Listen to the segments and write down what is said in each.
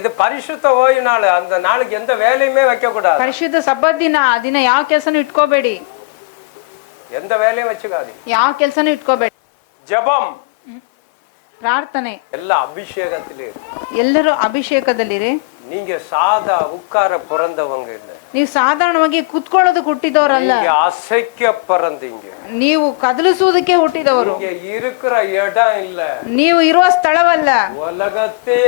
இது பரிசுத்த ஓய்வு நாள். அந்த நாளுக்கு எந்த வேலையுமே வைக்க கூடாது. ಪರಿಶುದ್ಧ ಸಬ್ಬತ್ ದಿನ, ಆ ದಿನ ಯಾವ ಕೆಲಸನೂ ಇಟ್ಕೋಬೇಡಿ, எந்த வேலையும் வச்சுக்காது, ಯಾವ ಕೆಲಸನೂ ಇಟ್ಕೋಬೇಡಿ. ஜெபம், ಪ್ರಾರ್ಥನೆ எல்லா அபிஷேகத்திலே. ಎಲ್ಲರೂ ಅಭಿಷೇಕದಲ್ಲಿರಿ. நீங்க சாதா உட்கார பிறந்தவங்க இல்ல, ನೀವು ಸಾಧಾರಣವಾಗಿ ಕುತ್ಕೊಳ್ಳೋದು ಹುಟ್ಟಿದವರಲ್ಲ, நீங்க அசைக்க பிறந்தீங்க. ನೀವು ಕದಲಿಸುವುದಕ್ಕೆ ಹುಟ್ಟಿದವರು. நீங்க இருக்கிற இடம் இல்ல, ನೀವು ಇರುವ ಸ್ಥಳವಲ್ಲ, உலகத்தே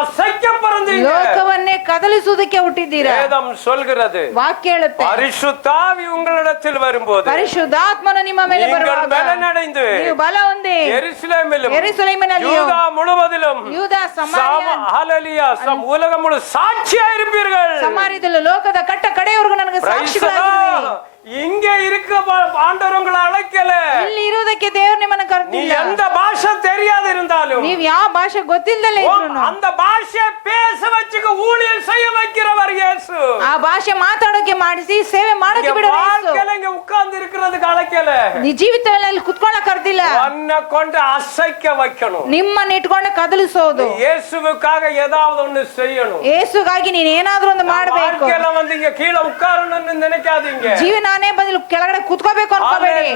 அசைக்க பிறந்தீங்க. ಲೋಕವನ್ನೇ ಕದಲಿಸುವುದಕ್ಕೆ ಹುಟ್ಟಿದ್ದೀರಾ. வேதம் சொல்கிறது, ವಾಕ್ಯ ಹೇಳುತ್ತೆ, பரிசுத்த ஆவி உங்களிடத்தில் வரும்போது ಪರಿಶುದ್ಧಾತ್ಮನು ನಿಮ್ಮ ಮೇಲೆ நீங்கள் ಬರುವಾಗ பலனடைந்து ನೀವು ಬಲ ಹೊಂದಿ எருசலேமிலும் ಯೆರೂಸಲೇಮಿನಲ್ಲಿಯೂ யூதா முழுவதிலும் ಯೂದ ಸಮಾರ್ಯ ஹalleluya உலகம் முழு சாட்சியா இருப்பீர்கள். ಸಮಾರ್ಯದಲ್ಲೂ ಲೋಕದ ಕಟ್ಟ ಕಡೆಯವರೆಗೂ ನನಗೆ ಸಾಕ್ಷಿಗಳಾಗಿರುವಿರಿ. இங்க இருக்க ஆண்டவர் உங்களை அழைக்கல. ಇಲ್ಲಿ ಇರುವುದಕ್ಕೆ ದೇವರು ನಿಮ್ಮನ್ನು நீ ಕರೆದಿಲ್ಲ. எந்த பாஷை தெரியாது இருந்தாலும் ನೀವು ಯಾವ ಭಾಷೆ ಗೊತ್ತಿಲ್ಲದಲೇ ಇದ್ರು அந்த பாஷை பேச வச்சுக்க ஊழியம் செய்ய வைக்கிறவர் இயேசு. ಆ ಭಾಷೆ ಮಾತಾಡೋಕೆ ಮಾಡಿಸಿ ಸೇವೆ ಮಾಡೋಕೆ ಬಿಡೋರು ಯೇಸು. வாழ்க்கையில இங்க உட்கார்ந்து இருக்கிறதுக்கு அழைக்கல. ನೀ ಜೀವಿತದಲ್ಲಿ ಕುತ್ಕೊಳ್ಳೋಕೆ ಕರೆದಿಲ್ಲ, உன்னை கொண்டு அசைக்க வைக்கணும். ನಿಮ್ಮನ್ನ ಇಟ್ಕೊಂಡು ಕದಲಿಸೋದು. இயேசுவுக்காக ஏதாவது ஒண்ணு செய்யணும். ಯೇಸುಗಾಗಿ ನೀನು ಏನಾದ್ರೂ ಒಂದು ಮಾಡಬೇಕು. வாழ்க்கையில வந்து இங்க கீழ உட்காரணும்னு நினைக்காதீங்க. ಜೀವನಾನೇ ಬದಲು ಕೆಳಗಡೆ ಕುತ್ಕೋಬೇಕು ಅನ್ಕೋಬೇಡಿ.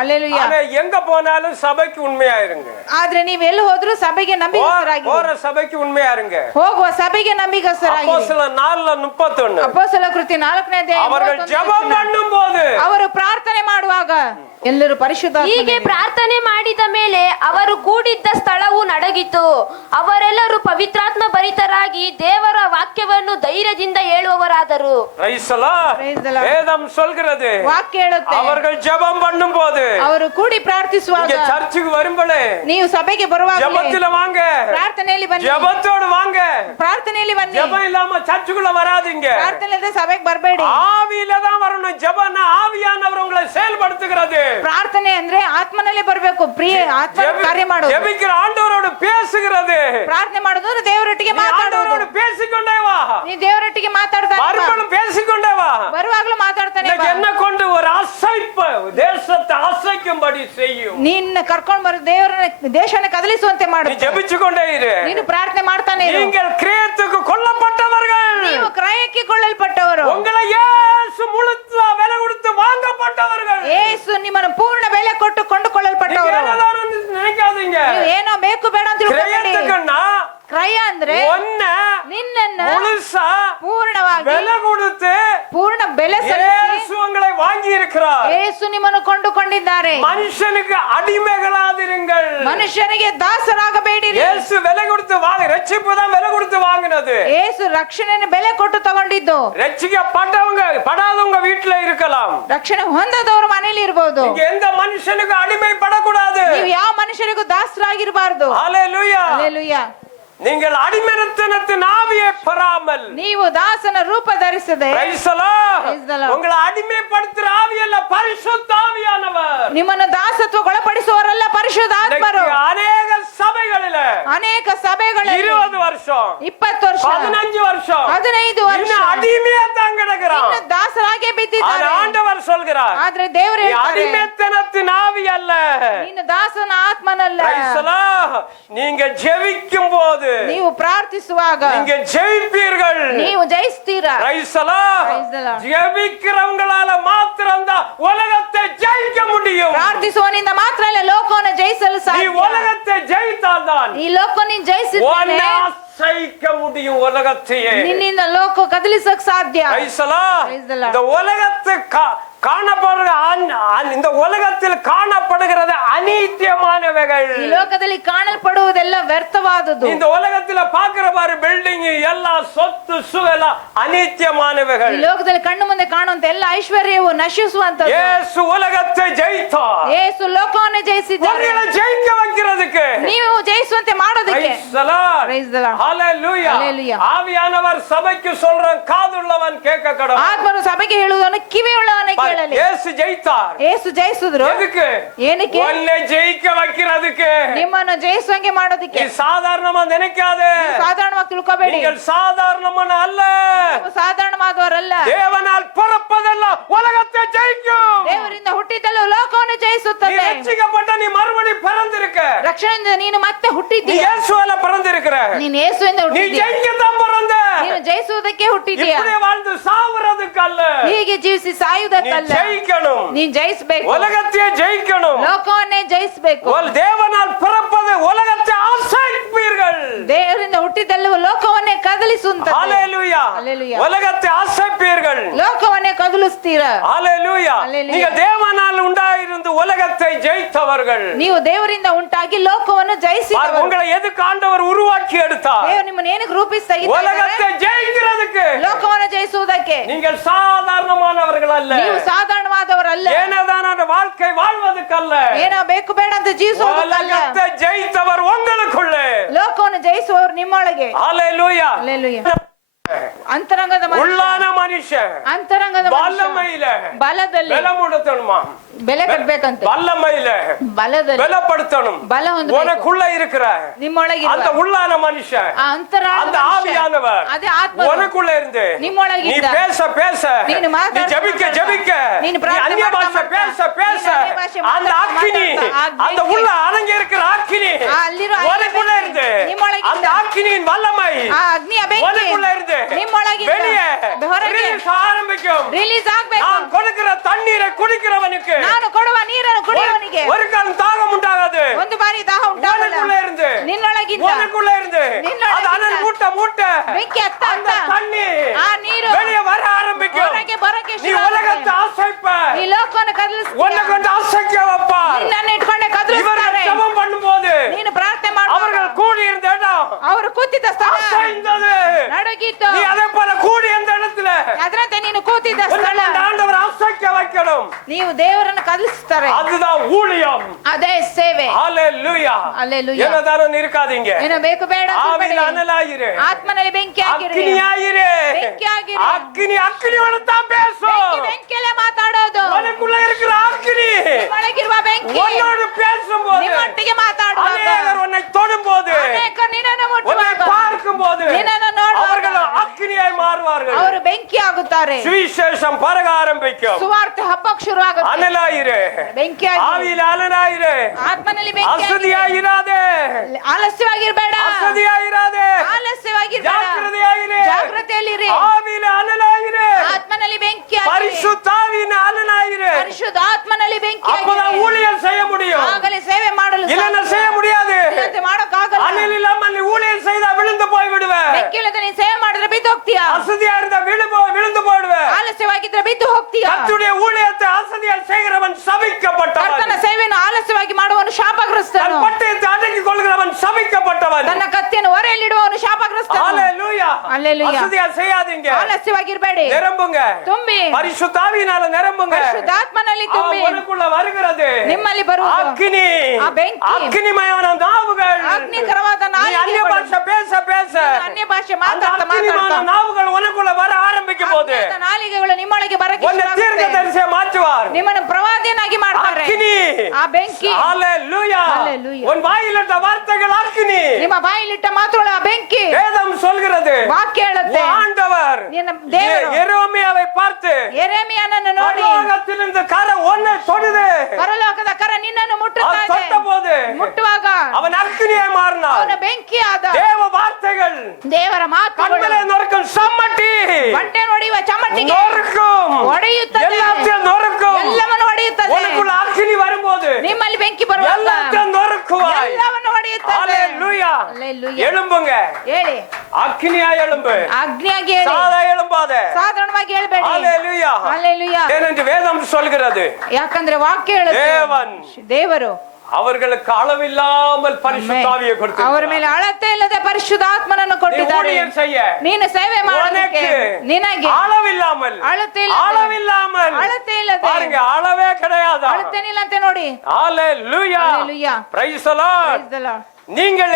அல்லேலூயா. ஆனா எங்க போனாலும் சபைக்கு உண்மையா இருங்க. ಆದ್ರೆ ನೀವು ಎಲ್ಲಿ ಹೋದ್ರು ಸಭೆಗೆ ನಂಬಿಕಸ್ಥರಾಗಿ, போற சபைக்கு உண்மையா இருங்க. ಹೋಗುವ ಸಭೆಗೆ ನಂಬಿಕಸ್ಥರಾಗಿ. அப்போஸ்தலர் 4:31 ಅಪೊಸ್ತಲ ಕೃತ್ಯ 4ನೇ ಅಧ್ಯಾಯ அவர்கள் ஜெபம் பண்ணும்போது, ಅವರು ಪ್ರಾರ್ಥನೆ ಮಾಡುವಾಗ ಎಲ್ಲರೂ ಪರಿಶುದ್ಧ. ಹೀಗೆ ಪ್ರಾರ್ಥನೆ ಮಾಡಿದ ಮೇಲೆ ಅವರು ಕೂಡಿದ್ದ ಸ್ಥಳವು ನಡಗಿತು. ಅವರೆಲ್ಲರೂ ಪವಿತ್ರಾತ್ಮ ಭರಿತರಾಗಿ ದೇವರ ವಾಕ್ಯವನ್ನು ಧೈರ್ಯದಿಂದ ಹೇಳುವವರಾದರು. வேதம் சொல்கிறது, ವಾಕ್ಯ ಹೇಳುತ್ತೆ, அவர்கள் ஜெபம் பண்ணும்போது, ಅವರು ಕೂಡಿ ಪ್ರಾರ್ಥಿಸುವಾಗ, இங்க சர்ச்சுக்கு வரும்போது, ನೀವು ಸಭೆಗೆ ಬರುವಾಗ ஜெபத்துல வாங்க, ಪ್ರಾರ್ಥನೆಯಲ್ಲಿ ಬನ್ನಿ, ஜெபத்தோடு வாங்க. ಪ್ರಾರ್ಥನೆಯಲ್ಲಿ ಬನ್ನಿ. ஜெபம் இல்லாம சர்ச்சுக்குள்ள வராதீங்க. ಪ್ರಾರ್ಥನೆ ಇಲ್ಲದೆ ಸಭೆಗೆ ಬರಬೇಡಿ. ஆவியில தான் வரணும். ஜெபம்னா ஆவியானவர் உங்களை செயல்படுத்துகிறது. ಪ್ರಾರ್ಥನೆ ಅಂದ್ರೆ ಆತ್ಮನಲ್ಲೇ ಬರಬೇಕು. ಪ್ರಿಯ ಆತ್ಮ ಕಾರ್ಯ ಮಾಡೋದು. ஜெபிக்கிற ஆண்டவரோடு பேசுகிறது. ಪ್ರಾರ್ಥನೆ ಮಾಡೋದು ಅಂದ್ರೆ ದೇವರೊಟ್ಟಿಗೆ ಮಾತಾಡೋದು. ஆண்டவரோடு பேசிக்கொண்டே வா. ನೀ ದೇವರೊಟ್ಟಿಗೆ ಮಾತಾಡ್ತಾ மறுபடியும் பேசிக்கொண்டே வா. ಬರುವಾಗಲೂ ಮಾತಾಡ್ತಾನೆ ಬಾ. என்ன கொண்டு ஒரு அசைப்பு தேசத்தை அசைக்கும்படி செய்யும். ನಿನ್ನ ಕರ್ಕೊಂಡು ಬರೋ ದೇವರನ್ನ ದೇಶನ ಕದಲಿಸುವಂತೆ ಮಾಡು. நீ ஜெபிச்சுக்கொண்டே இரு. ನೀನು ಪ್ರಾರ್ಥನೆ ಮಾಡ್ತಾನೆ ಇರು. நீங்கள் கிரியத்துக்கு கொல்லப்பட்டவர்கள். ನೀವು ಕ್ರಯಕ್ಕೆ ಕೊಳ್ಳಲ್ಪಟ್ಟವರು. உங்களை இயேசு முழுத்த விலை கொடுத்து வாங்கப்பட்டவர்கள். ಯೇಸು ನಿಮ್ಮನ್ನು ಪೂರ್ಣ ಬೆಲೆ ಕೊಟ್ಟು ಕೊಂಡುಕೊಳ್ಳಲ್ಪಟ್ಟವರು. நினைக்காதீங்க. ನೀವು ಏನೋ ಬೇಕು ಬೇಡ ಅಂತ ತಿಳ್ಕೊಬೇಡಿ. ಕ್ರಯ ಅಂದ್ರೆ ನಿನ್ನನ್ನು முழுசா ಪೂರ್ಣವಾಗಿ விலை கொடுத்து ಪೂರ್ಣ ಬೆಲೆ இயேசு உங்களை வாங்கி இருக்கிறார். ಯೇಸು ನಿಮ್ಮನ್ನು ಕೊಂಡುಕೊಂಡಿದ್ದಾರೆ. மனுஷனுக்கு அடிமைகளாதிருங்கள். ಮನುಷ್ಯನಿಗೆ ದಾಸರಾಗಬೇಡಿರಿ. இயேசு விலை கொடுத்து வாங்கி ரட்சிப்பு தான் விலை கொடுத்து வாங்கினது. ಯೇಸು ರಕ್ಷಣೆಯನ್ನು ಬೆಲೆ ಕೊಟ್ಟು ತಗೊಂಡಿದ್ದು. படாதவங்க வீட்டுல இருக்கலாம். ರಕ್ಷಣೆ ಹೊಂದದವರು ಮನೆಯಲ್ಲಿ ಇರಬಹುದು. நீங்க எந்த மனுஷனுக்கு அடிமைப்படக்கூடாது. ನೀವು ಯಾವ ಮನುಷ್ಯನಿಗೂ ದಾಸರಾಗಿರಬಾರದು. ஹல்லேலூயா. ಹಲ್ಲೆಲೂಯಾ. நீங்கள் அடிமைத்தனத்தின் ஆவியை பெறாமல், ನೀವು ದಾಸನ ರೂಪ ಧರಿಸದೆ, உங்களை அடிமைப்படுத்துற ஆவி அல்ல, பரிசுத்த ஆவியானவர். ನಿಮ್ಮನ್ನು ದಾಸತ್ವಗೊಳಪಡಿಸುವವರಲ್ಲ, ಪರಿಶುದ್ಧ ಆತ್ಮರು. ಅನೇಕ ಸಭೆಗಳಿல, ಅನೇಕ ಸಭೆಗಳಲ್ಲಿ 20 வருஷம், 20 ವರ್ಷ, 15 வருஷம், 15 ವರ್ಷ அடிமையாத்தான் கிடக்குறான். ದಾಸರಾಗೆ ಬಿದ್ದಿದ್ದಾರೆ. ஆண்டவர் சொல்கிறார், ಆದ್ರೆ ದೇವರು ಹೇಳ್ತಾರೆ, அடிமைத்தனத்தின் ஆவி அல்ல, ನೀನು ದಾಸನ ಆತ್ಮನಲ್ಲ. நீங்க ஜெபிக்கும் போது, ನೀವು ಪ್ರಾರ್ಥಿಸುವಾಗ நீங்க ஜெயிப்பீர்கள். ನೀವು ಜಯಿಸ್ತೀರಾ. ஜெபிக்கிறவங்களால மாத்திரம்தான் உலகத்தை ஜெயிக்க முடியும். ಪ್ರಾರ್ಥಿಸುವನಿಂದ ಮಾತ್ರ ಅಲ್ಲ ಲೋಕವನ್ನು ಜಯಿಸಲು நீ ಸಾಧ್ಯ. உலகத்தை ஜெயித்தால்தான் ಈ ಲೋಕವನ್ನು ಜಯಿಸಿದ್ರೆ அசைக்க முடியும் உலகத்தையே. ನಿನ್ನಿಂದ ಲೋಕ ಕದಲಿಸಕ್ ಸಾಧ್ಯ. இந்த உலகத்தை காணப்படுற இந்த உலகத்தில் காணப்படுகிறது அநீத்தியமானவைகள். ಈ ಲೋಕದಲ್ಲಿ ಕಾಣಲ್ಪಡುವುದೆಲ್ಲ ವ್ಯರ್ಥವಾದುದು. இந்த உலகத்தில் பார்க்கிற பாரு பில்டிங் ಎಲ್ಲ சொத்து சுகம் அநீத்தியமானவைகள். ಈ ಲೋಕದಲ್ಲಿ ಕಣ್ಣು ಮುಂದೆ ಕಾಣುವಂತ ಎಲ್ಲ ಐಶ್ವರ್ಯವು ನಶಿಸುವಂತದ್ದು. ಯೇಸು உலகத்தை ஜெயித்தார். ಯೇಸು ಲೋಕವನ್ನು ಜಯಿಸಿದ್ದಾರೆ. உங்களை ஜெயிக்க வைக்கிறதுக்கு, ನೀವು ಜಯಿಸುವಂತೆ ಮಾಡೋದಕ್ಕೆ. ஹல்லேலூயா. ஆவியானவர் சபைக்கு சொல்ற காதுள்ளவன் கேட்க கடவுள். ಆತ್ಮನು ಸಭೆಗೆ ಹೇಳುವುದನ್ನು ಕಿವಿಯುಳ್ಳವನೇ ಕೇಳಲಿ. ಯೇಸು ಜಯಿத்தார். ಯೇಸು ಜಯಿಸಿದ್ರು. எதுக்கு? ಏನಕ್ಕೆ? உன்னை ஜெயிக்க வைக்கிறதுக்கு. ನಿಮ್ಮನ್ನು ಜಯಿಸುವಂಗೆ ಮಾಡೋದಕ್ಕೆ. நீ சாதாரணமா நினைக்காதே. ಸಾಧಾರಣವಾಗಿ ತಿಳ್ಕೋಬೇಡಿ. ಬಿಡಬೇಡಿ. நீங்கள் சாதாரணமான அல்ல. ನೀವು ಸಾಧಾರಣವಾದವರಲ್ಲ. தேவனால் பிறப்பதெல்லாம் உலகத்தை ஜெயிக்கும். ದೇವರಿಂದ ಹುಟ್ಟಿದಲ್ಲೂ ಲೋಕವನ್ನು நீ ಜಯಿಸುತ್ತದೆ. ரட்சிக்கப்பட்ட, நீ மறுபடி பிறந்திருக்க. ರಕ್ಷಣೆಯಿಂದ ನೀನು ಮತ್ತೆ நீ ಹುಟ್ಟಿದ್ದೀಯ. இயேசுவால பிறந்திருக்கிற. ನೀನು ಯೇಸುವಿಂದ நீ ಹುಟ್ಟಿದ್ದೀಯ. ஜெயிக்கத்தான் பிறந்த. ನೀನು ಜಯಿಸುವುದಕ್ಕೆ ಹುಟ್ಟಿದ್ದೀಯ. இப்படி வாழ்ந்து சாவறதுக்கு அல்ல. ಹೀಗೆ ಜೀವಿಸಿ நீ ಸಾಯುವುದಕ್ಕಲ್ಲ. ஜெயிக்கணும். ನೀನ್ ಜಯಿಸಬೇಕು. உலகத்தையே ஜெயிக்கணும். ಲೋಕವನ್ನೇ ಜಯಿಸಬೇಕು. தேவனால் பிறப்பது உலகத்தை அசைப்பீர்கள். ದೇವರಿಂದ ಹುಟ್ಟಿದಲ್ಲೂ ಲೋಕವನ್ನೇ ಕದಲಿಸುವಂತದ್ದು. ஹalleluya. ஹalleluya. உலகத்தை அசைப்பீர்கள். ಲೋಕವನ್ನೇ ಕದಲಿಸ್ತೀರ. ஹalleluya. ஹalleluya. நீங்க தேவனால் உண்டாயிருந்து உலகத்தை ஜெயித்தவர்கள். ನೀವು ದೇವರಿಂದ ಉಂಟಾಗಿ ಲೋಕವನ್ನು ಜಯಿಸಿದವರು. உங்களை எதுக்கு ஆண்டவர் உருவாக்கி எடுத்தார்? ದೇವರು ನಿಮ್ಮನ್ನು ಏನಕ್ಕೆ ರೂಪಿಸಿ உலகத்தை ஜெயிக்கிறதுக்கு. ಲೋಕವನ್ನು ಜಯಿಸುವುದಕ್ಕೆ. நீங்கள் சாதாரணமானவர்கள் அல்ல. ನೀವು ಸಾಧಾರಣವಾದವರಲ್ಲ. ஏனதான வாழ்க்கை வாழ்வதற்கல்ல. ಏನೋ ಬೇಕು ಬೇಡ ಅಂತ ಜೀವಿಸುವುದಕ್ಕಲ್ಲ. உலகத்தை ஜெயித்தவர் உங்களுக்குள்ளே. ಲೋಕವನ್ನು ಜಯಿಸುವವರು ನಿಮ್ಮೊಳಗೆ. ஹalleluya. ಹಲ್ಲೆಲೂಯಾ. ಅಂತರಂಗದ ಮನುಷ್ಯ. உள்ளான மனுஷன் ಅಂತರಂಗದ ಮನುಷ್ಯ. வல்லமையில ಬಲದಲ್ಲಿ பலமுடுத்தணுமா? ಬೆಲೆ ಕಟ್ಟಬೇಕಂತ. வல்லமையில ಬಲದಲ್ಲಿ பலப்படுத்தணும். ಬಲ ಹೊಂದಬೇಕು. உனக்குள்ள இருக்கிற ನಿಮ್ಮೊಳಗಿರುವ அந்த உள்ளான மனுஷன், ಆ ಅಂತರಾಳದ அந்த ಮನುಷ್ಯ. ஆவியானவர் ಅದೇ ಆತ್ಮ உனக்குள்ள இருந்து ನಿಮ್ಮೊಳಗಿದ್ದ. நீ பேச பேச, ನೀನು ಮಾತಾಡ್ತಾ நீ ஜெபிக்க ஜெபிக்க, ನೀನು நீ ಪ್ರಾರ್ಥನೆ அந்நிய ಮಾಡ್ತಾ பாஷை ಮಾಡ್ತಾ, பேச பேச, ನೀನು ಅನ್ಯ ಭಾಷೆ அந்த ಮಾತಾಡ್ತಾ அக்கினி, ಮಾತಾಡ್ತಾ, அந்த உள்ள அடங்கி இருக்கிற அக்கினி ಆ ಅಲ್ಲಿರೋ ಅಗ್ನಿ உனக்குள்ள இருந்து, ನಿಮ್ಮೊಳಗಿದ್ದ. அந்த அக்கினியின் வல்லமை ಆ ಅಗ್ನಿಯ ಬೆಂಕಿ உனக்குள்ள இருந்து ನಿಮ್ಮೊಳಗಿದ್ದ. வெளியே ಹೊರಗೆ ரிலீஸ் ஆரம்பிக்கும். ರಿಲೀಸ್ ಆಗ್ಬೇಕು. நான் கொடுக்கிற தண்ணீரை குடிக்கிறவனுக்கு ನಾನು ಕೊಡುವ ನೀರನ್ನು ಕುಡಿಯುವವನಿಗೆ ஒரு காலம் தாகம் உண்டாகாது. ಒಂದು ಬಾರಿ ದಾಹ ಉಂಟಾಗಲ್ಲ. உனக்குள்ள இருந்து, ನಿನ್ನೊಳಗಿದ್ದ உனக்குள்ள இருந்து ನಿನ್ನೊಳಗಿದ್ದ. அது அனல் மூட்ட மூட்ட ಬೆಂಕಿ ಹತ್ತ அந்த ಹತ್ತ தண்ணி ಆ ನೀರು வெளியே வர ஆரம்பிக்கும். ಹೊರಗೆ ಬರಕ್ಕೆ நீ ಶುರು உலகத்தை ಆಗುತ್ತೆ. அசைப்ப, ಈ ಲೋಕವನ್ನು ಕದಲಿಸ್ತೀಯ. உன்னை கொண்டு அசைக்க வைப்பார். ನಿನ್ನನ್ನು ಇಟ್ಕೊಂಡೆ இவர்கள் ಕದಲಿಸ್ತಾರೆ. ஜெபம் பண்ணும்போது ನೀನು ಪ್ರಾರ್ಥನೆ அவர்கள் ಮಾಡುವಾಗ கூடி இருந்த இடம் ಅವರು ಕೂತಿದ್ದ ಸ್ಥಳ அசைந்தது. ನಡಗಿತ್ತು. நீ அதே போல கூடி இருந்த இடத்துல ಅದರಂತೆ ನೀನು ಕೂತಿದ್ದ உன்னை ಸ್ಥಳ கொண்டு ஆண்டவர் அசைக்க வைக்கணும். ನೀವು ದೇವರನ್ನು ಕದಲಿಸ್ತಾರೆ. அதுதான் ஊழியம். ಅದೇ ಸೇವೆ. ஹalleluya. Hallelujah. என்னதானும் இருக்காதீங்க. ಏನೋ ಬೇಕು ಬೇಡ ಅಂತ ஆவியில் ಬಿಡಿ. அனலாயிரு, ಆತ್ಮನಲ್ಲಿ ಬೆಂಕಿ ಆಗಿರಿ. அக்கினியாயிரு. ಬೆಂಕಿ ಆಗಿರಿ. அக்கினியோட தான் பேசும். ಬೆಂಕಿ ಬೆಂಕಿಯಲ್ಲೇ ಮಾತಾಡೋದು. உனக்குள்ள இருக்கிற அக்கினி ಒಳಗಿರುವ ಬೆಂಕಿ உன்னோடு பேசும்போது, ನಿಮ್ಮೊಟ್ಟಿಗೆ ಮಾತಾಡುವಾಗ, அநேகர் உன்னை தொடும்போது, ಅನೇಕರು ನಿನ್ನನ್ನು உன்னை ಮುಟ್ಟುವಾಗ, பார்க்கும்போது ನಿನ್ನನ್ನು ನೋಡುವಾಗ அவர்கள் அக்கினியாய் மாறுவார்கள். ಅವರು ಬೆಂಕಿ ಆಗುತ್ತಾರೆ. சுவிசேஷம் பரக ஆரம்பிக்கும். ಸುವಾರ್ತೆ ಹಬ್ಬಕ್ಕೆ ಶುರು ಆಗುತ್ತೆ. அனலாயிரு, ಬೆಂಕಿ ಆಗಿ ஆவியில் அனலாயிரு. ಆತ್ಮನಲ್ಲಿ ಬೆಂಕಿ ಆಗಿ. அசதியாயிராதே, ಆಲಸ್ಯವಾಗಿರ್ಬೇಡ. அசதியாயிராதே, ಆಲಸ್ಯವಾಗಿರ್ಬೇಡ. ஜாக்கிரதையாயிரு. ಜಾಗೃತಿಯಲ್ಲಿರಿ. ஆவியில் அனலாயிரு, ಆತ್ಮನಲ್ಲಿ ಬೆಂಕಿ ಆಗಿ. பரிசுத்தாவியின் அனலாயிரு. ಪರಿಶುದ್ಧ ಆತ್ಮನಲ್ಲಿ ಬೆಂಕಿ அப்பதான் ಆಗಿ. ஊழியம் செய்ய முடியும். ಆಗಲೇ ಸೇವೆ ಮಾಡಲು இல்லைன்னா செய்ய முடியாது. ಇಲ್ಲಂತೆ ಮಾಡೋಕ್ಕಾಗಲ್ಲ. அனல் இல்லாம நீ ஊழியம் செய்தா விழுந்து போய் விடுவ. ಬೆಂಕಿ ಇಲ್ಲದೆ ನೀನು ಸೇವೆ ಮಾಡಿದ್ರೆ ಬಿದ್ದು ಹೋಗ್ತೀಯಾ. அசதியா இருந்தா விழுந்து போயிடுவ. ಆಲಸ್ಯವಾಗಿದ್ರೆ ಬಿದ್ದು ಹೋಗ್ತೀಯಾ. கர்த்தருடைய ஊழியத்தை அசதியா செய்கிறவன் சபிக்கப்பட்டவன். ಕರ್ತನ ಸೇವೆಯನ್ನು ಆಲಸ್ಯವಾಗಿ ಮಾಡುವವನು ಶಾಪಗ್ರಸ್ತನು. தன் பட்டயத்தை அடக்கிக் கொள்கிறவன் சபிக்கப்பட்டவன். ತನ್ನ ಕತ್ತಿಯನ್ನು ಹೊರೆಯಲ್ಲಿಡುವವನು ಶಾಪಗ್ರಸ್ತನು. ஹalleluya. ஹalleluya. அசதியா செய்யாதீங்க. ಆಲಸ್ಯವಾಗಿರ್ಬೇಡಿ. நிரம்புங்க. ತುಂಬಿ பரிசுத்த ஆவியினால நிரம்புங்க. ಪರಿಶುದ್ಧಾತ್ಮನಲ್ಲಿ ತುಂಬಿ. உனக்குள்ள வருகிறது ನಿಮ್ಮಲ್ಲಿ ಬರುವುದು அக்கினி, ಆ ಬೆಂಕಿ. அக்கினிமயமான நாவுகள். ಅಗ್ನಿಕರವಾದ நீ அந்நிய ನಾಲಿಗೆಗಳು. ಭಾಷೆ பேச பேச ಅನ್ಯ ಭಾಷೆ அந்த ಮಾತಾಡ್ತಾ அக்கினிமான ಮಾತಾಡ್ತಾ நாவுகள் உனக்குள்ள வர ஆரம்பிக்கும் போது ಅಗ್ನಿಯಾದ ನಾಲಿಗೆಗಳು ನಿಮ್ಮೊಳಗೆ ಬರಕ್ಕೆ உன்னை ಶುರು ಆಗುತ್ತೆ. தீர்க்கதரிசியை மாற்றுவார். ನಿಮ್ಮನ್ನು ಪ್ರವಾದಿಯನ್ನಾಗಿ ಮಾಡ್ತಾರೆ. அக்கினி, ಆ ಬೆಂಕಿ. ஹalleluya. ஹalleluya. உன் வாயிலிட்ட வார்த்தைகள் அக்கினி. ನಿಮ್ಮ ಬಾಯಿಲಿಟ್ಟ ಮಾತುಗಳ ಆ ಬೆಂಕಿ. வேதம் சொல்கிறது, ವಾಕ್ಯ ಹೇಳುತ್ತೆ. உன் ஆண்டவர் ನಿನ್ನ ದೇವರು எரேமியாவை பார்த்து, ಯೆರೆಮೀಯನನ್ನು ನೋಡಿ, பரலோகத்திலிருந்து கரை உன்னை தொடுது. ಪರಲೋಕದ ಕರ ನಿನ್ನನ್ನು அவன் ಮುಟ್ಟುತ್ತಾ ಇದೆ. தொட்டபோது ಮುಟ್ಟುವಾಗ அவன் அக்கினியை மாறினான். ಅವನ ಬೆಂಕಿ ಆದ. தேவ வார்த்தைகள் ದೇವರ ಮಾತುಗಳು கண்களை நொறுக்கும் சம்மட்டி ಬಂಡೆ ನೋಡಿಯುವ ಚಮಟಿಗೆ நொறுக்கும், ಹೊಡೆಯುತ್ತದೆ. எல்லாத்தையும் நொறுக்கும். ಎಲ್ಲವನ್ನು ಹೊಡೆಯುತ್ತದೆ. உனக்குள்ள அக்கினி வரும்போது ನಿಮ್ಮಲ್ಲಿ ಬೆಂಕಿ ಬರುವಾಗ எல்லாத்தையும் நொறுக்குவாய். ಎಲ್ಲವನ್ನು ಹೊಡೆಯುತ್ತದೆ. ஹalleluya. Hallelujah. எழும்புங்க. ಹೇಳಿ, அக்கினியா எழும்பு, ಅಗ್ನಿಯಾಗಿ ಹೇಳಿ. சாதா எழும்பாத. ಸಾಧಾರಣವಾಗಿ ಹೇಳ್ಬೇಡಿ. ஹalleluya. ಹಲ್ಲೆಲೂಯಾ. ஏனென்று வேதம் சொல்கிறது, ಯಾಕಂದ್ರೆ ವಾಕ್ಯ ಹೇಳುತ್ತೆ, தேவன் ದೇವರು அவர்களுக்கு அளவில்லாமல் பரிசுத்த ஆவியை ಅವರ கொடுத்திருக்கிறார். ಮೇಲೆ ಅಳತೆ ಇಲ್ಲದೆ ಪರಿಶುದ್ಧಾತ್ಮನನ್ನು ಕೊಟ್ಟಿದ್ದಾರೆ. ஊழியம் செய்ய ನೀನು ಸೇವೆ ಮಾಡೋದಕ್ಕೆ உனக்கு ನಿನಗೆ அளவில்லாமல், ಅಳತೆ ಇಲ್ಲದೆ, அளவில்லாமல், ಅಳತೆ ಇಲ್ಲದೆ, பாருங்க, அளவே கிடையாது. ಅಳತೆನಿಲ್ಲಂತೆ ನೋಡಿ. ஹalleluya. Hallelujah. Praise the Lord. Praise the Lord. நீங்கள்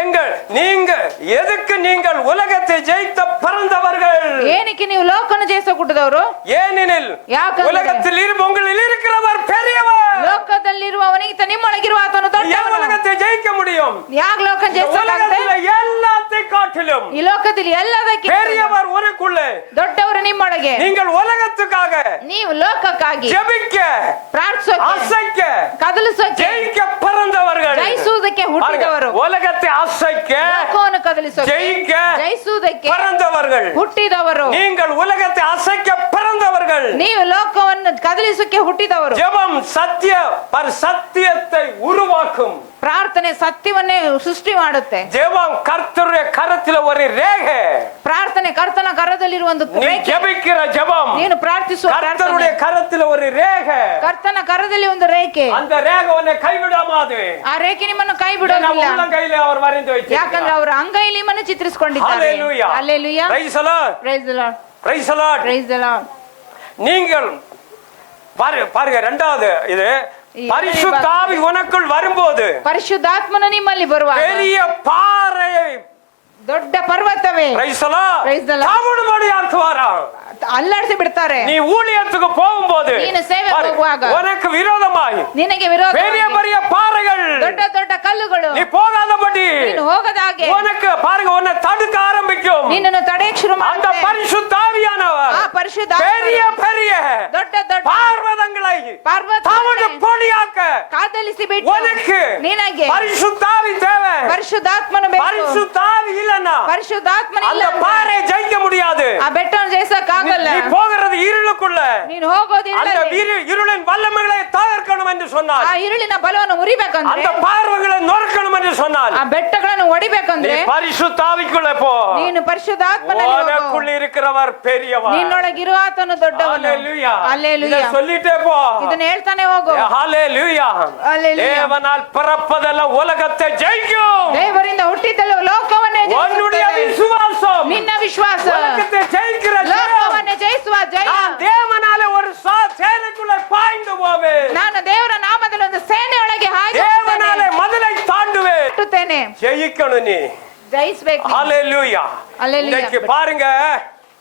எதுக்கு நீங்கள் உலகத்தை ஜெயித்த பிறந்தவர்கள். ಏನಕ್ಕೆ ನೀವು ಲೋಕನ ಜಯಿಸಕೂಟದವರು? ஏனெனில் ಯಾಕಂದ್ರೆ உலகத்தில் உங்களில் இருக்கிறவர் பெரியவர். ಲೋಕದಲ್ಲಿರುವವನಿಗಿಂತ ನಿಮ್ಮೊಳಗಿರುವ ಆತನು யார் ದೊಡ್ಡವನು. உலகத்தை ஜெயிக்க முடியும்? ಯಾಕೆ ಲೋಕ ಜಯಿಸಕ್ಕಾಗತ್ತೆ? உலகத்தில் எல்லாத்தை காட்டிலும் ಈ ಲೋಕದಲ್ಲಿ ಎಲ್ಲದಕ್ಕಿಂತ பெரியவர் உனக்குள்ளே. ದೊಡ್ಡವರು ನಿಮ್ಮೊಳಗೆ. நீங்கள் உலகத்துக்காக ನೀವು ಲೋಕಕ್ಕಾಗಿ ஜெபிக்க, ಪ್ರಾರ್ಥಿಸೋಕೆ, அசைக்க, ಕದಲಿಸೋಕೆ, ஜெயிக்க பிறந்தவர்கள். ಜಯಿಸುವುದಕ್ಕೆ ಹುಟ್ಟಿದವರು. உலகத்தை அசைக்க, ಲೋಕವನ್ನು ಕದಲಿಸೋಕೆ, ஜெயிக்க ಜಯಿಸುವುದಕ್ಕೆ பிறந்தவர்கள். ಹುಟ್ಟಿದವರು. நீங்கள் உலகத்தை அசைக்க பிறந்தவர்கள். ನೀವು ಲೋಕವನ್ನು ಕದಲಿಸೋಕೆ ಹುಟ್ಟಿದವರು. ஜெபம் சத்தியத்தை உருவாக்கும். ಪ್ರಾರ್ಥನೆ ಸತ್ಯವನ್ನೇ ಸೃಷ್ಟಿ ಮಾಡುತ್ತೆ. ஜெபம் கர்த்தருடைய கரத்தில ஒரு ரேகை. ಪ್ರಾರ್ಥನೆ ಕರ್ತನ ಕರದಲ್ಲಿರುವ ಒಂದು நீ ರೇಖೆ. ஜெபிக்கிற ஜெபம் ನೀನು ಪ್ರಾರ್ಥಿಸುವ கர்த்தருடைய ಪ್ರಾರ್ಥನೆ கரத்தில ஒரு ரேகை. ಕರ್ತನ ಕರದಲ್ಲಿ ಒಂದು ರೇಖೆ. அந்த ரேகை உன்னை கைவிடாது. ಆ ರೇಖೆ ನಿಮ್ಮನ್ನು ಕೈ நம்ம ಬಿಡೋದಿಲ್ಲ. உள்ளங்கையில அவர் வரைந்து ಯಾಕಂದ್ರೆ வைத்திருக்கிறார். ಅವರ ಅಂಗೈಲಿ ನಿಮ್ಮನ್ನು ಚಿತ್ರಿಸಿಕೊಂಡಿದ್ದಾರೆ. ஹalleluya. Hallelujah. Praise the Lord. Praise the Lord. Praise the Lord. Praise the Lord. நீங்கள் பாருங்க இரண்டாவது இது பரிசுத்த ஆவி உனக்குள் வரும்போது ಪರಿಶುದ್ಧಾತ್ಮನ ನಿಮ್ಮಲ್ಲಿ ಬರುವಾಗ பெரிய பாறையை ದೊಡ್ಡ ಪರ್ವತವೇ Praise the Lord. Praise the Lord. தாமுடும்படி ஆக்குவாரா. ಅಲ್ಲಾಡಿಸಿ ಬಿಡ್ತಾರೆ. நீ ஊழியத்துக்கு போகும்போது ನೀನು ಸೇವೆಗೆ ಹೋಗುವಾಗ உனக்கு விரோதமாய் ನಿನಗೆ ವಿರೋಧ பெரிய பெரிய பாறைகள் ದೊಡ್ಡ ದೊಡ್ಡ ಕಲ್ಲುಗಳು நீ போகாதபடி ನೀನು ಹೋಗದಾಗೆ உனக்கு பாருங்க உன்னை தடுக்க ஆரம்பிக்கும். ನಿನ್ನನ್ನು ತಡೆಯಕ್ಕೆ ಶುರು அந்த ಮಾಡುತ್ತೆ. பரிசுத்த ஆவியானவர் ಆ ಪರಿಶುದ್ಧ பெரிய பெரிய ದೊಡ್ಡ ದೊಡ್ಡ பார்வதங்களை ಪರ್ವತ தாமுடு பொடியாக்க ಕಾದಲಿಸಿ ಬಿಟ್ಟು உனக்கு ನಿನಗೆ பரிசுத்த ஆவி தேவை. ಪರಿಶುದ್ಧಾತ್ಮನ ಬೇಕು. பரிசுத்த ஆவி இல்லனா ಪರಿಶುದ್ಧಾತ್ಮನ ಇಲ್ಲ அந்த பாறையை ஜெயிக்க முடியாது. ಆ ಬೆಟ್ಟವನ್ನು ಜಯಿಸಕ್ ಆಗಲ್ಲ. நீ போகிறது இருளுக்குள்ள. ನೀನು ಹೋಗೋದು அந்த இருளின் வல்லமைகளை தகர்க்கணும் என்று சொன்னார். ಆ இருಳಿನ ಬಲವನ್ನು ಉರಿಬೇಕಂದ್ರೆ, அந்த பார்வைகளை நொறுக்கணும் என்று சொன்னார். ಆ ಬೆಟ್ಟಗಳನ್ನು நீ ಒಡಿಬೇಕಂದ್ರೆ பரிசுத்த ஆவிக்குள்ளே போ. ನೀನು ಪರಿಶುದ್ಧಾತ್ಮನಲ್ಲಿ ಹೋಗು. உனக்குள்ள இருக்கிறவர் பெரியவர். ನಿನ್ನೊಳಗಿರುವ ಆತನು ದೊಡ್ಡವನು. ஹalleluya. ಹಲ್ಲೆಲೂಯಾ. இத சொல்லிட்டே போ. ಇದನ್ನ ಹೇಳ್ತಾನೆ ಹೋಗು. ஹalleluya. ஹல்லேலூயா. தேவனால் பிறப்பதெல்லாம் உலகத்தை ஜெயிக்கும். ದೇವರಿಂದ ಹುಟ್ಟಿದ್ದಲ್ಲ ಲೋಕವನ್ನೇ உன்னுடைய ಜಯಿಸುತ್ತದೆ. விசுவாசம் ನಿನ್ನ ವಿಶ್ವಾಸ உலகத்தை ஜெயிக்கிற ஜெயம். ಲೋಕವನ್ನೇ ಜಯಿಸುವ ಜಯ. நான் தேவனாலே ஒரு சேனைக்குள்ள பாய்ந்து போவேன். ನಾನು ದೇವರ ನಾಮದಲ್ಲಿ ಒಂದು ಸೇನೆಯೊಳಗೆ தேவனாலே மதிலை தாண்டுவேன். ಹಾಯುತ್ತೇನೆ. ஜெயிக்கணும் நீ. ಜಯಿಸ್ಬೇಕು. ஹalleluya. ஹல்லேலூயா. இன்னைக்கு பாருங்க,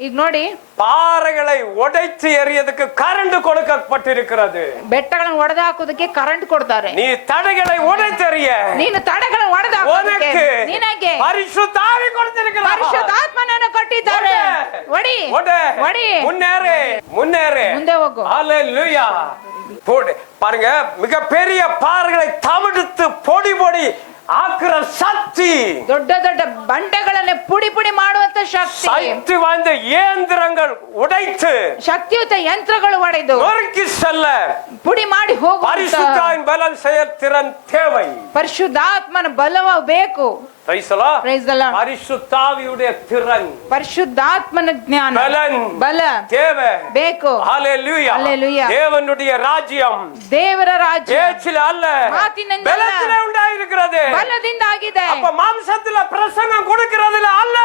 ಈಗ ನೋಡಿ, பாறைகளை உடைத்து எறியதுக்கு கரண்ட் கொடுக்கப்பட்டிருக்கிறது. ಬೆಟ್ಟಗಳನ್ನು ಒಡೆದು ಹಾಕೋದಕ್ಕೆ ಕರೆಂಟ್ ಕೊಡ್ತಾರೆ. நீ தடைகளை உடைத்தெறிய ನೀನು ತಡೆಗಳನ್ನು ಒಡೆದು ಹಾಕೋದಕ್ಕೆ உனக்கு ನಿನಗೆ பரிசுத்த ஆவி கொடுத்திருக்கிறார். ಪರಿಶುದ್ಧಾತ್ಮನನ್ನು ಕೊಟ್ಟಿದ್ದಾರೆ. ಒಡಿ ಒಡಿ முன்னேறு முன்னேறு. ಮುಂದೆ ಹೋಗು. ஹalleluya. பாருங்க, மிகப்பெரிய பாறைகளை தவிடுத்து பொடி பொடி ஆக்குற சக்தி, ದೊಡ್ಡ ದೊಡ್ಡ ಬಂಡೆಗಳನ್ನೇ ಪುಡಿ ಪುಡಿ ಮಾಡುವಂತ ಶಕ್ತಿ, சக்தி வாய்ந்த இயந்திரங்கள் உடைத்து ಶಕ್ತಿಯುತ ಯಂತ್ರಗಳು ಒಡೆದು நொறுக்கி செல்ல ಪುಡಿ ಮಾಡಿ ಹೋಗುವಂತ பரிசுத்தாவின் பலம் செயல்திறன் தேவை. ಪರಿಶುದ್ಧಾತ್ಮನ ಬಲವ ಬೇಕು. Praise the Lord. Praise the Lord. பரிசுத்தாவியுடைய திறன், ಪರಿಶುದ್ಧಾತ್ಮನ ಜ್ಞಾನ, பலன் ಬಲ தேவை. ಬೇಕು. ஹalleluya. ஹல்லேலூயா. தேவனுடைய ராஜ்யம் ದೇವರ ರಾಜ್ಯ பேச்சில அல்ல, ಮಾತಿನಿಂದ ಅಲ್ಲ, பலத்திலே உண்டாயிருக்கிறது. ಬಲದಿಂದ ಆಗಿದೆ. அப்ப மாம்சத்துல பிரசங்கம் கொடுக்கிறதுல அல்ல,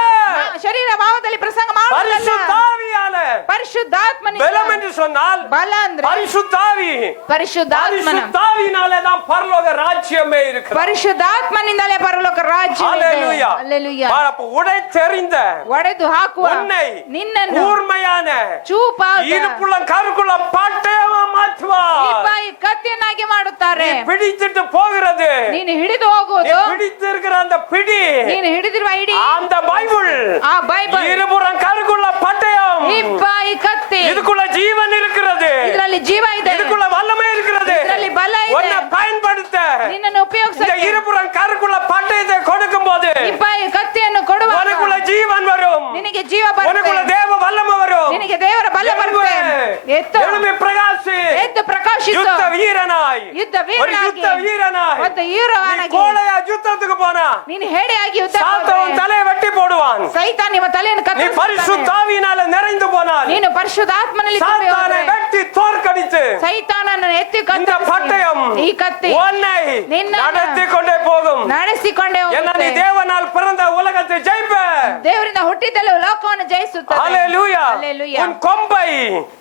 ಶರೀರ ಭಾವದಲ್ಲಿ ಪ್ರಸಂಗ ಮಾಡುವುದಲ್ಲ. பரிசுத்தாவியால. ಪರಿಶುದ್ಧಾತ್ಮನಿಂದ. பலம் என்று சொன்னால் ಬಲ ಅಂದ್ರೆ பரிசுத்தாவி. ಪರಿಶುದ್ಧಾತ್ಮನ. பரிசுத்தாவினாலே தான் பரலோக ராஜ்யமே இருக்கிறது. ಪರಿಶುದ್ಧಾತ್ಮನಿಂದಲೇ ಪರಲೋಕ ರಾಜ್ಯ. ஹalleluya. ಹಲ್ಲೆಲೂಯಾ. அப்ப உடைத்தெறிந்த ಒಡೆದು ಹಾಕುವ உன்னை ನಿನ್ನನ್ನು கூர்மையான ಚೂಪಾದ இருப்புள்ள கருக்குள்ள பட்டயமா மாற்றுவார். ಈ ಬಾಯಿ ಕತ್ತಿಯನ್ನಾಗಿ ಮಾಡುತ್ತಾರೆ. பிடித்துட்டு போகிறது, ನೀನು ಹಿಡಿದು நீ ಹೋಗುವುದು, பிடித்து இருக்கிற அந்த பிடி, ನೀನು ಹಿಡಿದಿರುವ ಹಿಡಿ அந்த பைபிள், ಆ ಬೈಬಲ್, இருபுறம் கருக்குள்ள பட்டயம், ಈ ಬಾಯಿ ಕತ್ತಿ, இதுக்குள்ள ஜீவன் இருக்கிறது, ಇದರಲ್ಲಿ ಜೀವ ಇದೆ, இதுக்குள்ள வல்லமை இருக்கிறது. ಇದರಲ್ಲಿ ಬಲ ಇದೆ. உன்னை பயன்படுத்த ನಿನ್ನನ್ನು இந்த ಉಪಯೋಗಿಸಲು இருபுறம் கருக்குள்ள பட்டயத்தை கொடுக்கும் போது ಈ ಬಾಯಿ ಕತ್ತಿಯನ್ನು ಕೊಡುವ உனக்குள்ள ஜீவன் வரும், ನಿನಗೆ ಜೀವ உனக்குள்ள ಬರುತ್ತೆ, தேவ வல்லமை வரும். ನಿನಗೆ ದೇವರ ಬಲ ಬರುತ್ತೆ. ಎತ್ತು எழும்பி பிரகாசி, ಎದ್ದು ಪ್ರಕಾಶಿಸು, யுத்த வீரனாய், ಯುದ್ಧ ஒரு ವೀರನಾಗಿ, யுத்த வீரனாய். ಒಂದು நீ ಹೀರೋನಾಗಿ கோழையா யுத்தத்துக்கு போனா ನೀನು ಹೇಡಿಯಾಗಿ ಯುದ್ಧ சாத்தவன் தலையை வெட்டி போடுவான். ಸೈತಾನ್ ನಿಮ್ಮ ತಲೆಯನ್ನು நீ ಕತ್ತರಿಸುತ್ತಾನೆ. பரிசுத்தாவியினால நிறைந்து போனால் ನೀನು ಪರಿಶುದ್ಧಾತ್ಮನಲ್ಲಿ ತುಂಬಿ சாத்தானை ಹೋದರೆ வெட்டி தோற்கடித்து ಸೈತಾನನ್ನು ಎತ್ತಿ இந்த ಕತ್ತರಿಸಿ பட்டயம் ಈ ಕತ್ತಿ உன்னை ನಿನ್ನನ್ನು நடத்தி கொண்டே போகும். ನಡೆಸಿಕೊಂಡೇ என்ன நீ ಹೋಗುತ್ತೆ. தேவனால் பிறந்த உலகத்தை ஜெயிப்ப. ದೇವರಿಂದ ಹುಟ್ಟಿದೆಲ್ಲವೂ ಲೋಕವನ್ನು ಜಯಿಸುತ್ತದೆ ஹalleluya Hallelujah. உன் கொம்பை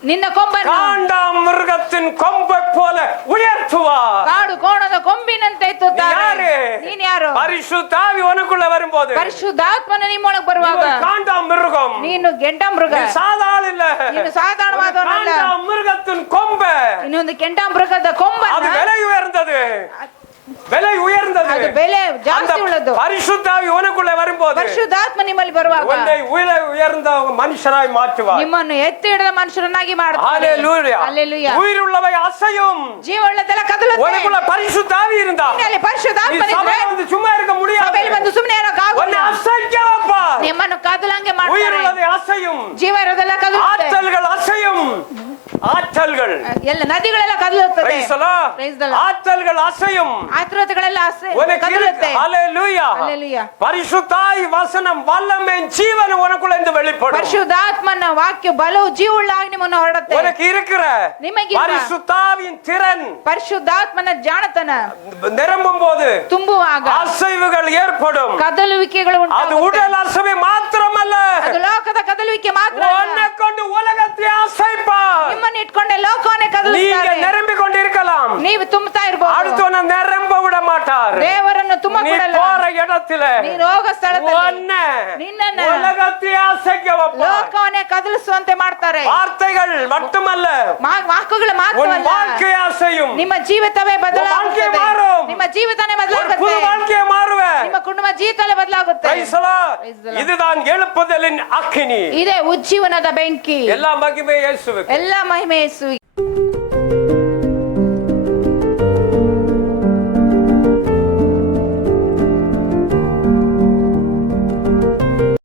ನಿನ್ನ ಕೊಂಬನ್ನು காண்டாமிருகத்தின் கொம்பை போல உயர்த்துவார். ಕಾಡು ಕೋಣದ ಕೊಂಬಿನಂತೆ நீ ಎತ್ತುತ್ತಾರೆ யாரு? ನೀನ್ ಯಾರು பரிசுத்த ஆவி உனக்குள்ள வரும்போது ಪರಿಶುದ್ಧಾತ್ಮನ ನಿಮ್ಮೊಳಗೆ ಬರುವಾಗ காண்டாமிருகம் ನೀನು ಗೆಂಡ ಮೃಗ நீ சாதாரண இல்ல. ನೀನು ಸಾಧಾರಣವಾದವನಲ್ಲ காண்டாமிருகத்தின் கொம்பை ಇನ್ನೊಂದು ಕೆಂಡ ಮೃಗದ ಕೊಂಬನ್ನು அது விலை உயர்ந்தது, விலை உயர்ந்தது. ಅದು ಬೆಲೆ அந்த ಜಾಸ್ತಿ ಉಳ್ಳದು பரிசுத்த ஆவி உனக்குள்ள வரும்போது ಪರಿಶುದ್ಧಾತ್ಮ ನಿಮ್ಮಲ್ಲಿ ಬರುವಾಗ உன்னை விலை உயர்ந்த மனுஷனாய் மாற்றுவார். ನಿಮ್ಮನ್ನು ಎತ್ತಿ ಹಿಡಿದ ಮನುಷ್ಯರನ್ನಾಗಿ ಮಾಡ್ತಾರೆ ஹalleluya Hallelujah. உயிருள்ளவை அசையும். ಜೀವವುಳ್ಳದೆಲ್ಲ ಕದಲುತ್ತೆ உனக்குள்ள பரிசுத்த ஆவி இருந்தா ನಿನ್ನಲ್ಲಿ நீ ಪರಿಶುದ್ಧಾತ್ಮ ಇದ್ರೆ சபையில வந்து சும்மா இருக்க முடியாது. ಸಭೆಯಲ್ಲಿ ಬಂದು ಸುಮ್ಮನೆ உன்னை ಇರೋಕ್ಕಾಗೋಲ್ಲ அசைக்க வைப்பார். ನಿಮ್ಮನ್ನು ಕದಲಂಗೆ ಮಾಡ್ತಾರೆ உயிருள்ளதை அசையும், ಜೀವ ಇರೋದೆಲ್ಲ ಕದಲುತ್ತೆ ஆற்றல்கள் அசையும். ஆற்றல்கள் ಎಲ್ಲ ನದಿಗಳೆಲ್ಲ ಕದಲುತ್ತದೆ Praise the Lord. Praise the Lord. ஆற்றல்கள் அசையும். ಆತುರತೆಗಳೆಲ್ಲ உனக்கு ಕದಲುತ್ತೆ இருக்கு. ஹalleluya Hallelujah. பரிசுத்தாய் வசனம் வல்லமை ஜீவன் உனக்குள்ள இருந்து வெளிப்படும். ಪರಿಶುದ್ಧಾತ್ಮನ ವಾಕ್ಯ ಬಲವು ಜೀವವುಳ್ಳಾಗಿ ನಿಮ್ಮನ್ನು ಹೊರಡುತ್ತೆ உனக்கு இருக்கிற ನಿಮಗಿರುವ பரிசுத்தாவின் திறன் ಪರಿಶುದ್ಧಾತ್ಮನ ಜಾಣತನ நிரம்பும் போது ತುಂಬುವಾಗ அசைவுகள் ஏற்படும். ಕದಲುವಿಕೆಗಳು அது ಉಂಟಾಗುತ್ತೆ உடல் அசைவு மாத்திரமல்ல, ಅದು ಲೋಕದ ಕದಲುವಿಕೆ ಮಾತ್ರ ಅಲ್ಲ. உன்னை கொண்டு உலகத்தை அசைப்பார். ನಿಮ್ಮನ್ನು ಇಟ್ಕೊಂಡೆ ಲೋಕವನ್ನೇ நீங்க ಕದಲಿಸ್ತಾರೆ நிரம்பி கொண்டிருக்கலாம், ನೀವು ತುಂಬುತ್ತಾ ಇರಬಹುದು அடுத்தவனை நிரம்ப விட மாட்டார். ದೇವರನ್ನು ತುಂಬ நீ ಬಿಡಲ್ಲ போற இடத்துல ನೀನು ಹೋಗೋ ಸ್ಥಳದಲ್ಲಿ உன்னை ನಿನ್ನನ್ನು உலகத்தை அசைக்க வைப்பார். ಲೋಕವನ್ನೇ ಕದಲಿಸುವಂತೆ ಮಾಡ್ತಾರೆ வார்த்தைகள் மட்டுமல்ல, ವಾಕ್ಯಗಳು உன் ಮಾತ್ರವಲ್ಲ வாழ்க்கை அசையும். ನಿಮ್ಮ ಜೀವಿತವೇ ಬದಲಾಗುತ್ತದೆ வாழ்க்கை மாறும். ನಿಮ್ಮ ಜೀವಿತನೇ ஒரு புது ಬದಲಾಗುತ್ತೆ வாழ்க்கையை மாறுவேன். ನಿಮ್ಮ ಕುಟುಂಬ ಜೀವಿತವೇ ಬದಲಾಗುತ್ತೆ Praise the Lord. Praise the Lord. இதுதான் எழுப்புதலின் அக்கினி. ಇದೇ ಉಜ್ಜೀವನದ ಬೆಂಕಿ எல்லா மகிமை இயேசுவுக்கு. ಎಲ್ಲ ಮಹಿಮೆ ಯೇಸುವಿಗೆ